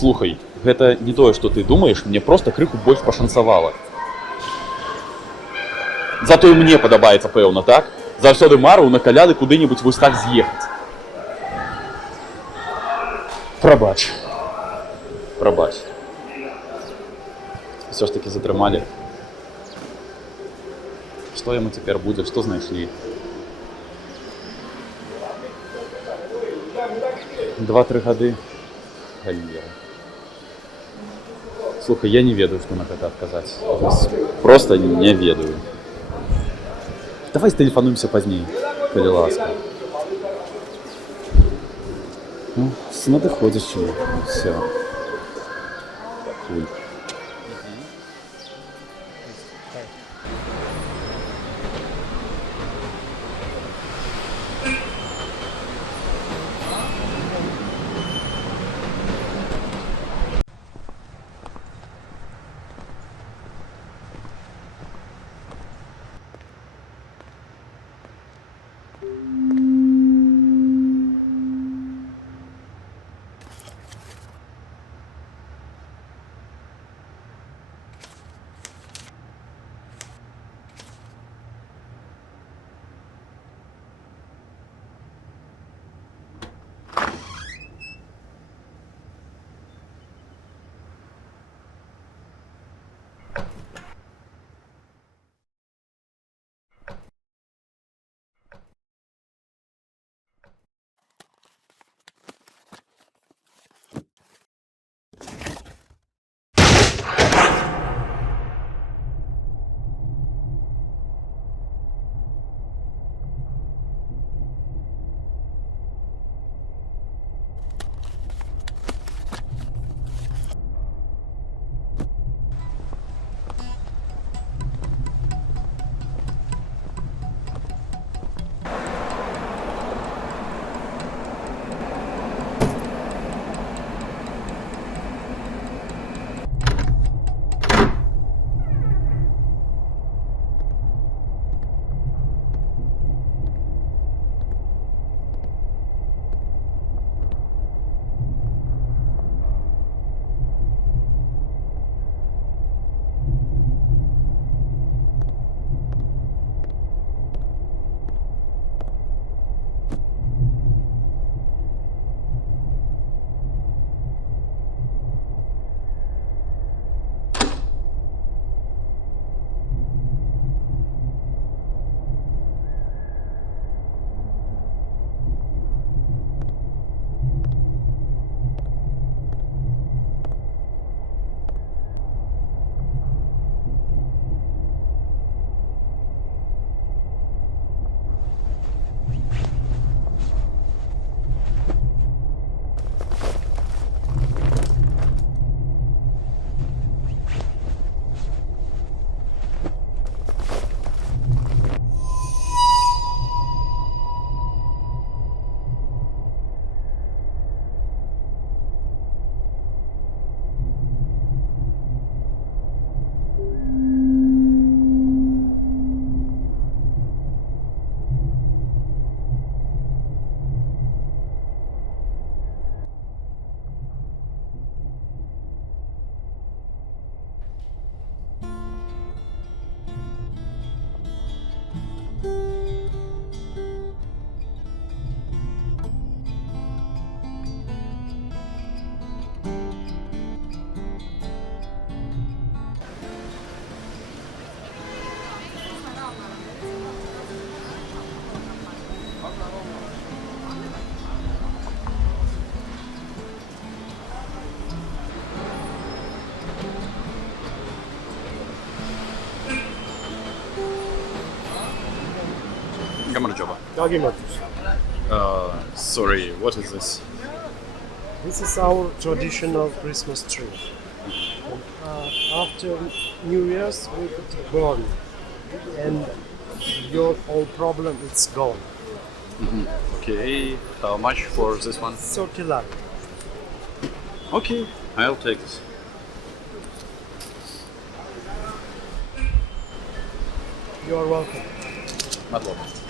Слухай, гэта не тое, што ты думаеш, мне проста крыху больш пашанцавала. Затое мне падабаецца, пэўна, так? Заўсёды марыў на каляды куды-небудзь вось так з'ехаць. Прабач. Прабач. Усё ж такі затрымалі. Што яму цяпер будзе, што знайшлі? 2-3 гады. Галера. Слухай, я не ведаю, што на гэта адказаць. Просто не ведаю. Давай стэлефануемся пазней, калі ласка. Ну, надыходзіш чым. Всё. Пакуль. Камера джоба. Kagimatus. Sorry, what is this? This is our traditional Christmas tree. And, after New Year's, we put it burn, and your whole problem is gone. Okay, how much for this one? 30 lari. Okay, I'll take this. You are welcome. Not welcome.